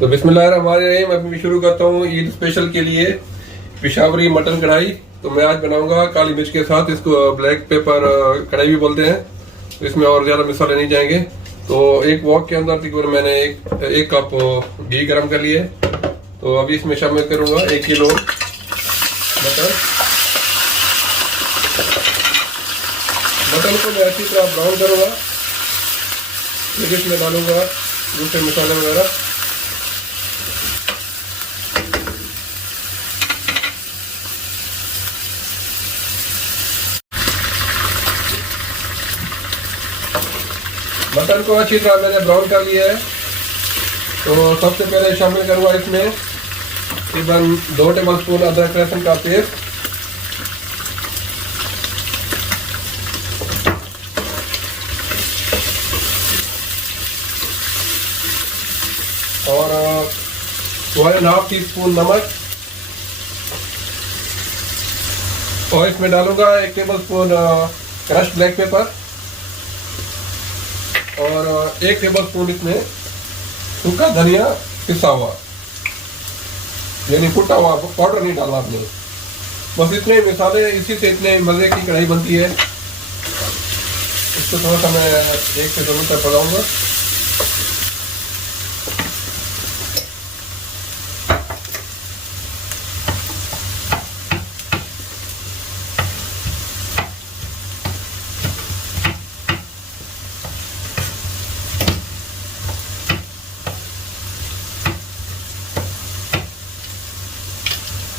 तो बिस्मिल्लाहिर्रहमानिर्रहीम। अभी मैं शुरू करता हूँ ईद स्पेशल के लिए पेशावरी मटन कढ़ाई। तो मैं आज बनाऊंगा काली मिर्च के साथ, इसको ब्लैक पेपर कढ़ाई भी बोलते हैं। तो इसमें और ज़्यादा मसाले नहीं जाएंगे। तो एक वॉक के अंदर तकरीबन मैंने एक कप घी गर्म कर लिया है। तो अभी इसमें शामिल करूँगा 1 किलो मटन। मटन को मैं अच्छी तरह ब्राउन करूँगा, फिर इसमें डालूंगा दूसरे मसाले वगैरह। मटन को अच्छी तरह मैंने ब्राउन कर लिया है। तो सबसे पहले शामिल करूँगा इसमें तकरीबन 2 टेबलस्पून अदरक लहसुन का पेस्ट, और 1.5 टीस्पून नमक, और इसमें डालूंगा 1 टेबलस्पून क्रश ब्लैक पेपर, और 1 टेबलस्पून इसमें सूखा धनिया पिसा हुआ, यानी कुटा हुआ, पाउडर नहीं डालना आपने। बस इतने मसाले, इसी से इतने मज़े की कढ़ाई बनती है। इसको थोड़ा सा मैं 1 से 2 मिनट तक पकाऊंगा।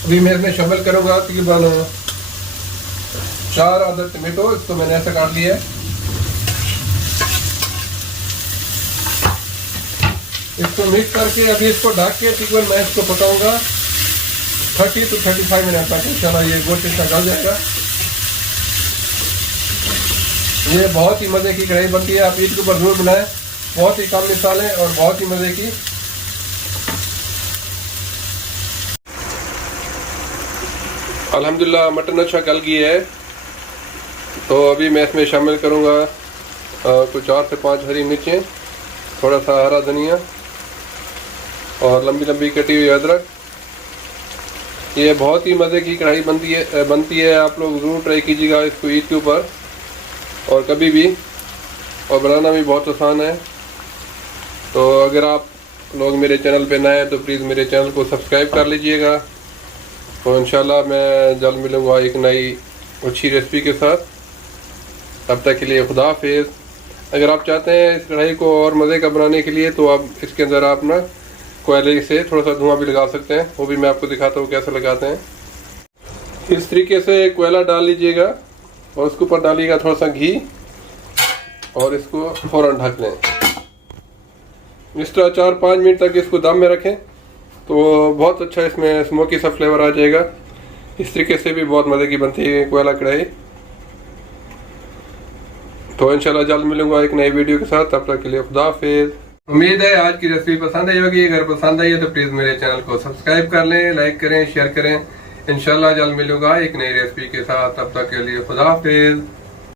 अभी मैं इसमें शामिल करूंगा तकरीबन 4 अदद टमाटो। इसको मैंने ऐसा काट लिया है। इसको मिक्स करके अभी इसको ढक के तकरीबन मैं इसको पकाऊंगा 30 to 35 मिनट तक। इंशाल्लाह ये गोश्त इसका गल जाएगा। ये बहुत ही मज़े की कढ़ाई बनती है। आप ईद के ऊपर जरूर बनाएं। बहुत ही कम मिसालें और बहुत ही मज़े की। अल्हम्दुलिल्लाह मटन अच्छा गल गई है। तो अभी मैं इसमें शामिल करूँगा कुछ 4 से 5 हरी मिर्चें, थोड़ा सा हरा धनिया, और लंबी लंबी कटी हुई अदरक। ये बहुत ही मज़े की कढ़ाई बनती है। आप लोग ज़रूर ट्राई कीजिएगा इसको ईद के ऊपर और कभी भी, और बनाना भी बहुत आसान है। तो अगर आप लोग मेरे चैनल पे नए हैं तो प्लीज़ मेरे चैनल को सब्सक्राइब कर लीजिएगा। तो इंशाल्लाह मैं जल्द मिलूँगा एक नई अच्छी रेसिपी के साथ। तब तक के लिए खुदा हाफिज़। अगर आप चाहते हैं इस कढ़ाई को और मज़े का बनाने के लिए तो आप इसके अंदर आप ना कोयले से थोड़ा सा धुआं भी लगा सकते हैं। वो भी मैं आपको दिखाता हूँ कैसे लगाते हैं। इस तरीके से कोयला डाल लीजिएगा और उसके ऊपर डालिएगा थोड़ा सा घी, और इसको फ़ौरन ढक लें। इस तरह 4-5 मिनट तक इसको दम में रखें तो बहुत अच्छा इसमें स्मोकी सा फ्लेवर आ जाएगा। इस तरीके से भी बहुत मज़े की बनती है कोयला कढ़ाई। तो इंशाल्लाह जल्द मिलूंगा एक नई वीडियो के साथ। तब तक के लिए खुदा हाफिज़। उम्मीद है आज की रेसिपी पसंद आई होगी। अगर पसंद आई है तो प्लीज़ मेरे चैनल को सब्सक्राइब कर लें, लाइक करें, शेयर करें। इंशाल्लाह जल्द मिलूंगा एक नई रेसिपी के साथ। तब तक के लिए खुदा हाफिज़।